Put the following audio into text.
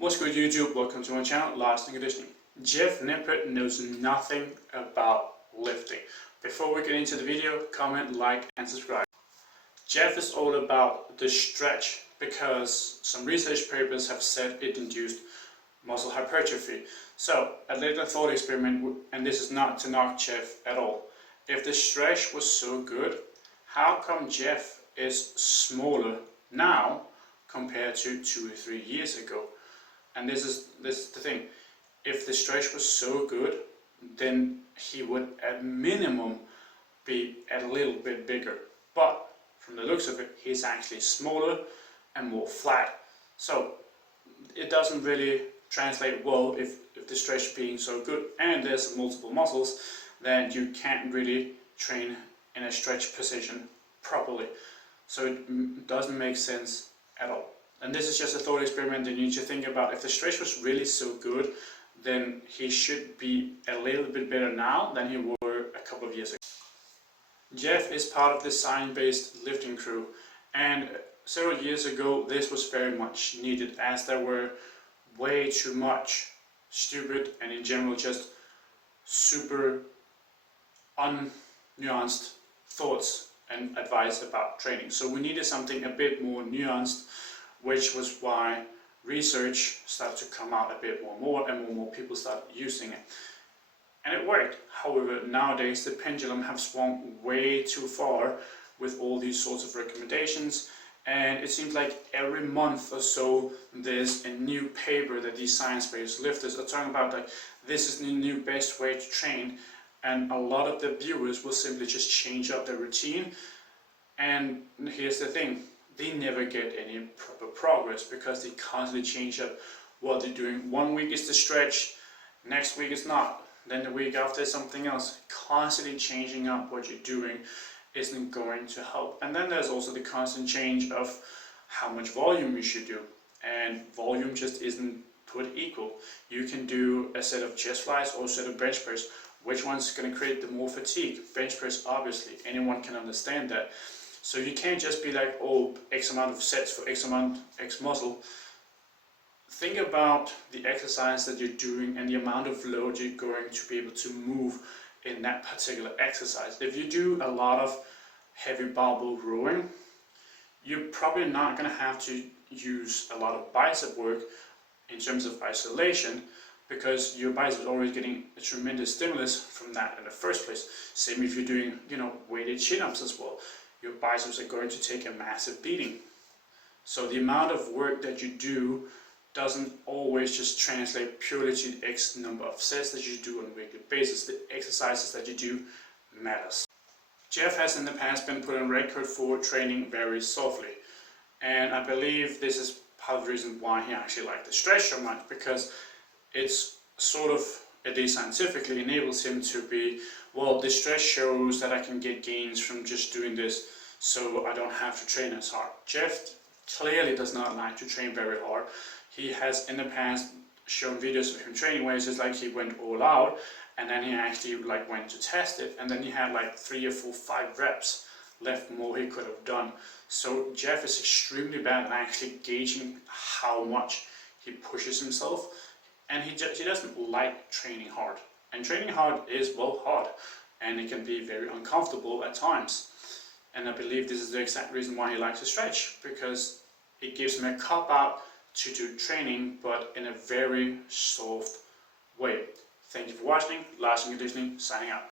What's good YouTube? Welcome to my channel, Lasting Conditioning. Jeff Nippard knows nothing about lifting. Before we get into the video, comment, like and subscribe. Jeff is all about the stretch because some research papers have said it induced muscle hypertrophy. So a little thought experiment, and this is not to knock Jeff at all. If the stretch was so good, how come Jeff is smaller now compared to 2 or 3 years ago? And this is the thing. If the stretch was so good, then he would at minimum be a little bit bigger. But from the looks of it, he's actually smaller and more flat. So it doesn't really translate well if the stretch being so good and there's multiple muscles, then you can't really train in a stretch position properly. So it doesn't make sense at all. And this is just a thought experiment that you need to think about. If the stretch was really so good, then he should be a little bit better now than he were a couple of years ago. Jeff is part of the science-based lifting crew, and several years ago this was very much needed, as there were way too much stupid and in general just super unnuanced thoughts and advice about training. So we needed something a bit more nuanced, which was why research started to come out a bit more and more people started using it. And it worked. However, nowadays the pendulum have swung way too far with all these sorts of recommendations, and it seems like every month or so there's a new paper that these science-based lifters are talking about, like this is the new best way to train, and a lot of the viewers will simply just change up their routine. And here's the thing, they never get any proper progress because they constantly change up what they're doing. 1 week is the stretch, next week is not, then the week after is something else. Constantly changing up what you're doing isn't going to help. And then there's also the constant change of how much volume you should do, and volume just isn't put equal. You can do a set of chest flies or a set of bench press. Which one's going to create the more fatigue? Bench press, obviously, anyone can understand that. So you can't just be like, oh, X amount of sets for X amount, X muscle. Think about the exercise that you're doing and the amount of load you're going to be able to move in that particular exercise. If you do a lot of heavy barbell rowing, you're probably not going to have to use a lot of bicep work in terms of isolation, because your bicep is already getting a tremendous stimulus from that in the first place. Same if you're doing, weighted chin-ups as well. Your biceps are going to take a massive beating. So the amount of work that you do doesn't always just translate purely to the X number of sets that you do on a weekly basis. The exercises that you do matters. Jeff has in the past been put on record for training very softly, and I believe this is part of the reason why he actually liked the stretch so much, because it's sort of, at least scientifically, enables him to be, well, the stretch shows that I can get gains from just doing this, so I don't have to train as hard. Jeff clearly does not like to train very hard. He has in the past shown videos of him training where it's just like he went all out, and then he actually went to test it, and then he had 3 or 4, 5 reps left more he could have done. So Jeff is extremely bad at actually gauging how much he pushes himself. And he doesn't like training hard. And training hard is, well, hard. And it can be very uncomfortable at times. And I believe this is the exact reason why he likes to stretch, because it gives him a cop-out to do training, but in a very soft way. Thank you for watching. Lasting Conditioning, signing out.